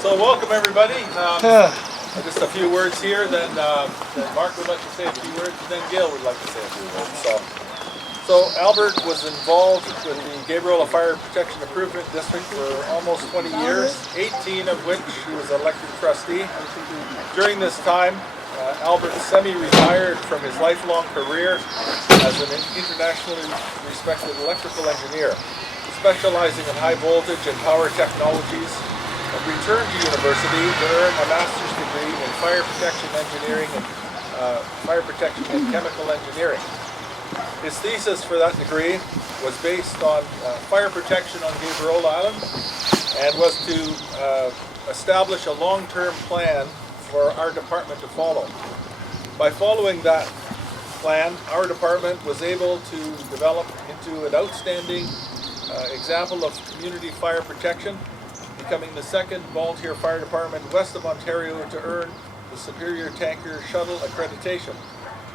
So welcome everybody. Just a few words here, then Mark would like to say a few words, and then Gail would like to say a few words. So Albert was involved with the Gabriola Fire Protection Improvement District for almost 20 years, 18 of which he was elected trustee. During this time, Albert semi-retired from his lifelong career as an internationally respected electrical engineer, specializing in high voltage and power technologies, and returned to university to earn a master's degree in fire protection engineering and fire protection and chemical engineering. His thesis for that degree was based on fire protection on Gabriola Island, and was to establish a long-term plan for our department to follow. By following that plan, our department was able to develop into an outstanding example of community fire protection, becoming the second volunteer fire department west of Ontario to earn the Superior Tanker Shuttle accreditation.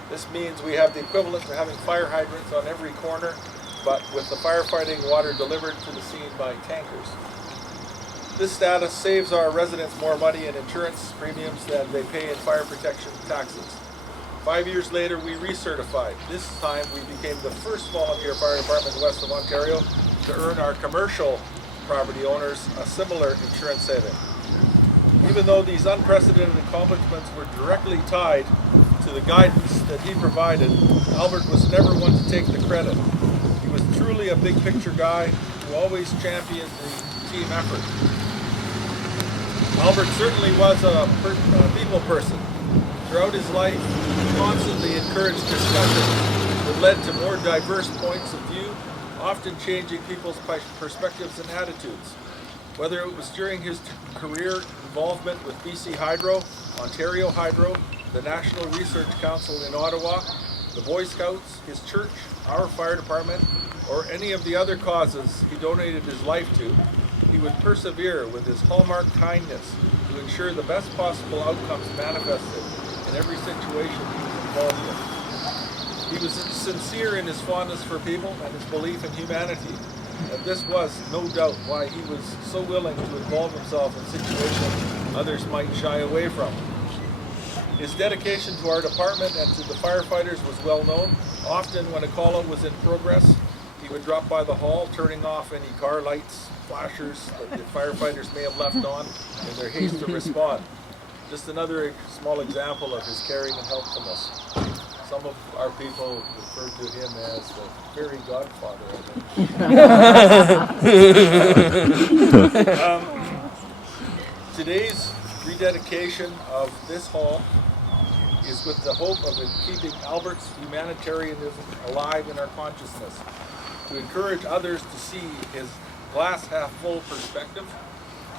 This means we have the equivalent to having fire hydrants on every corner, but with the firefighting water delivered to the scene by tankers. This status saves our residents more money in insurance premiums than they pay in fire protection taxes. 5 years later, we recertified. This time, we became the first volunteer fire department west of Ontario to earn our commercial property owners a similar insurance saving. Even though these unprecedented accomplishments were directly tied to the guidance that he provided, Albert was never one to take the credit. He was truly a big picture guy who always championed the team effort. Albert certainly was a people person. Throughout his life, he constantly encouraged discussions that led to more diverse points of view, often changing people's perspectives and attitudes. Whether it was during his career involvement with BC Hydro, Ontario Hydro, the National Research Council in Ottawa, the Boy Scouts, his church, our fire department, or any of the other causes he donated his life to, he would persevere with his hallmark kindness to ensure the best possible outcomes manifested in every situation he was involved in. He was sincere in his fondness for people and his belief in humanity, and this was no doubt why he was so willing to involve himself in situations others might shy away from. His dedication to our department and to the firefighters was well known. Often when a call-out was in progress, he would drop by the hall, turning off any car lights, flashers that the firefighters may have left on in their haste to respond. Just another small example of his caring and helpfulness. Some of our people refer to him as the fairy godfather, I think. Today's rededication of this hall is with the hope of keeping Albert's humanitarianism alive in our consciousness, to encourage others to see his glass half full perspective,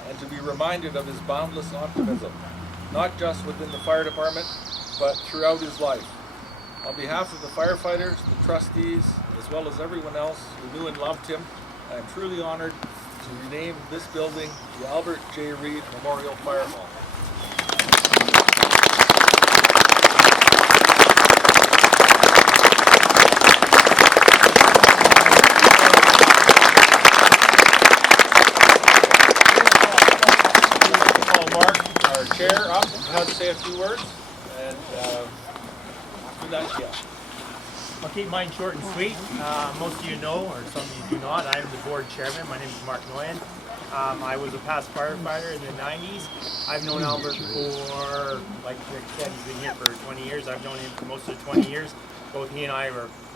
and to be reminded of his boundless optimism, not just within the fire department, but throughout his life. On behalf of the firefighters, the trustees, as well as everyone else who knew and loved him, I am truly honored to rename this building the Albert J. Reid Memorial Fire Hall. Chair up has to say a few words, and after that, yeah. I'll keep mine short and sweet. Most of you know, or some of you do not, I'm the board chairman. My name is Mark Noyan. I was a past firefighter in the 90s. I've known Albert for, like Rick said, he's been here for 20 years. I've known him for most of the 20 years. Both he and I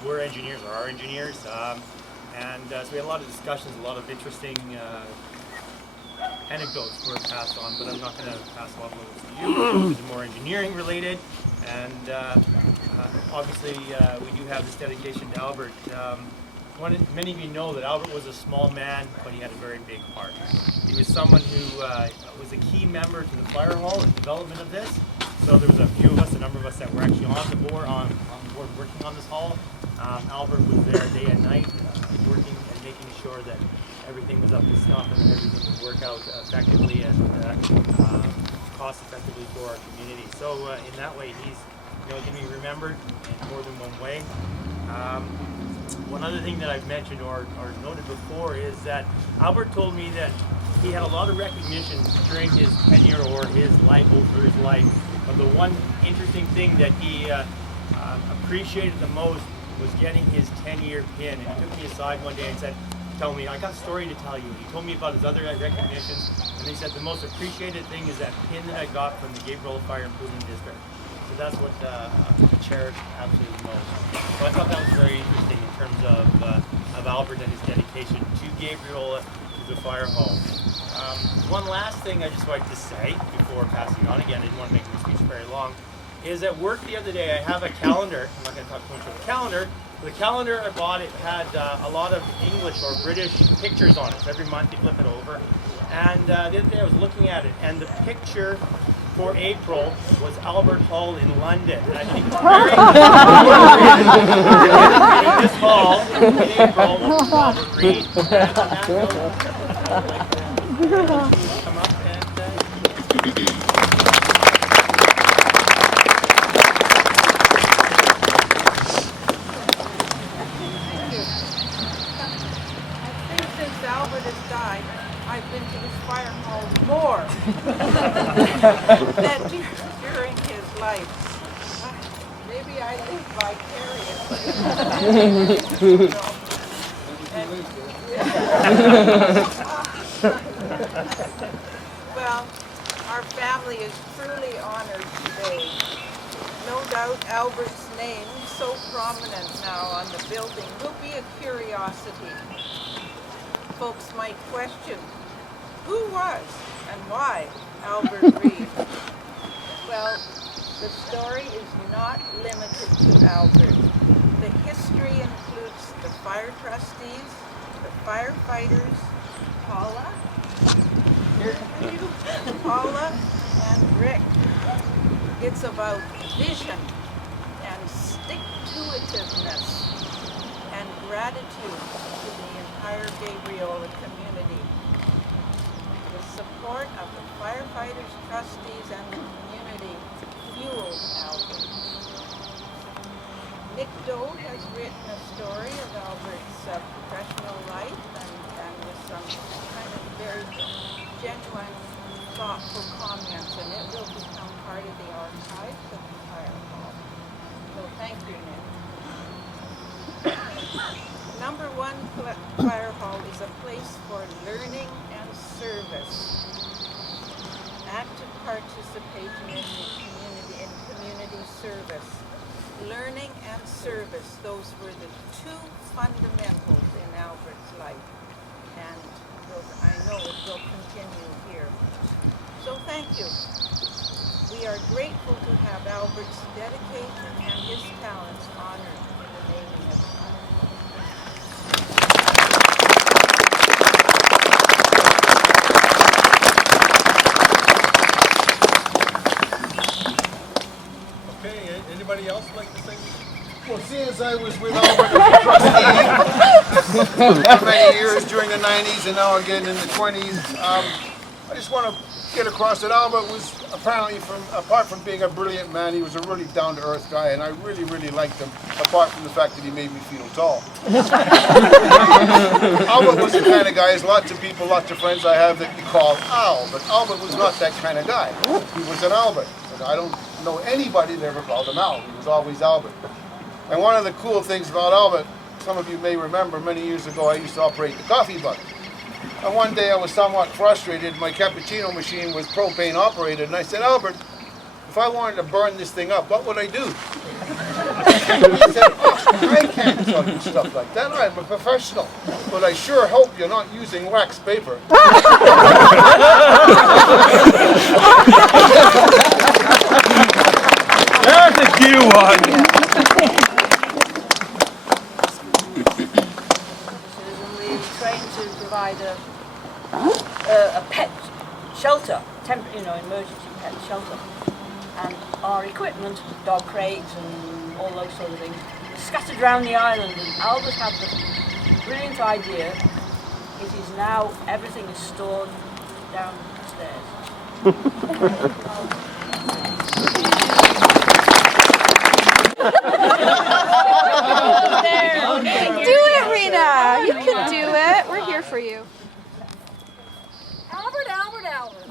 were engineers, or are engineers. So we had a lot of discussions, a lot of interesting anecdotes were passed on, but I'm not going to pass along those to you. These are more engineering related, and obviously we do have this dedication to Albert. Many of you know that Albert was a small man, but he had a very big heart. He was someone who was a key member to the FireHall and development of this. So there was a few of us, a number of us that were actually on the board working on this hall. Albert was there day and night, working and making sure that everything was up to snuff and everything would work out effectively and cost effectively for our community. So in that way, he's going to be remembered in more than one way. One other thing that I've mentioned or noted before is that Albert told me that he had a lot of recognition during his tenure or his life, over his life. But the one interesting thing that he appreciated the most was getting his 10-year pin. And he took me aside one day and said, "Tell me, I got a story to tell you." He told me about his other recognitions, and he said the most appreciated thing is that pin that I got from the Gabriola Fire Improvement District. So that's what the chair absolutely most. So I thought that was very interesting in terms of Albert and his dedication to Gabriola, to the FireHall. One last thing I just wanted to say before passing on, again, I didn't want to make my speech very long, is at work the other day I have a calendar. I'm not going to talk too much about the calendar. The calendar I bought, it had a lot of English or British pictures on it. So every month you flip it over. And the other day I was looking at it, and the picture for April was Albert Hall in London. And I think it's very important this hall in April was Albert Reid. And on that note, I would like to come up and since Albert has died, I've been to this fire hall more than during his life. Maybe I live vicariously. Well, our family is truly honored today. No doubt Albert's name, so prominent now on the building, will be a curiosity. Folks might question, who was and why Albert Reid? Well, the story is not limited to Albert. The history includes the fire trustees, the firefighters, Paula and Rick. It's about vision and stick-to-itiveness and gratitude to the entire Gabriola community. The support of the firefighters, trustees, and the community fueled Albert. Nick Doe has written a story of Albert's professional life and with some kind of very genuine, thoughtful comments, and it will become part of the archives of the FireHall. So thank you, Nick. Number one, FireHall is a place for learning and service. Active participation in community service. Learning and service, those were the two fundamentals in Albert's life. And I know it will continue here. So thank you. We are grateful to have Albert's dedication and his talents honored in the naming of the fire. Okay, anybody else like to say? Well, seeing as I was with Albert as a trustee for many years during the 90s and now again in the 20s, I just want to get across that Albert was apparently, apart from being a brilliant man, he was a really down-to-earth guy, and I really, really liked him, apart from the fact that he made me feel tall. Albert was the kind of guy, there's lots of people, lots of friends I have that you call Al, but Albert was not that kind of guy. He was an Albert. And I don't know anybody that ever called him Al. He was always Albert. And one of the cool things about Albert, some of you may remember, many years ago I used to operate the coffee bucket. And one day I was somewhat frustrated. My cappuccino machine was propane operated, and I said, Albert, if I wanted to burn this thing up, what would I do? He said, "Oh, I can't tell you stuff like that. I'm a professional. But I sure hope you're not using wax paper." There's a cute one. We train to provide a pet shelter, emergency pet shelter. And our equipment, dog crates and all those sort of things, scattered around the island. And Albert had the brilliant idea. It is now, everything is stored downstairs. Do it, Rena. You can do it. We're here for you. Albert.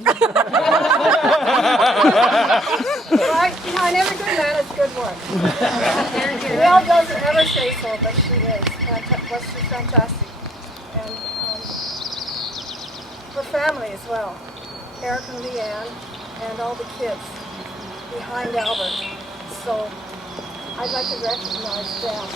Right behind every good man is good work. Gail doesn't ever say so, but she is. She's fantastic. And her family as well. Eric and Leanne and all the kids behind Albert. So I'd like to recognize them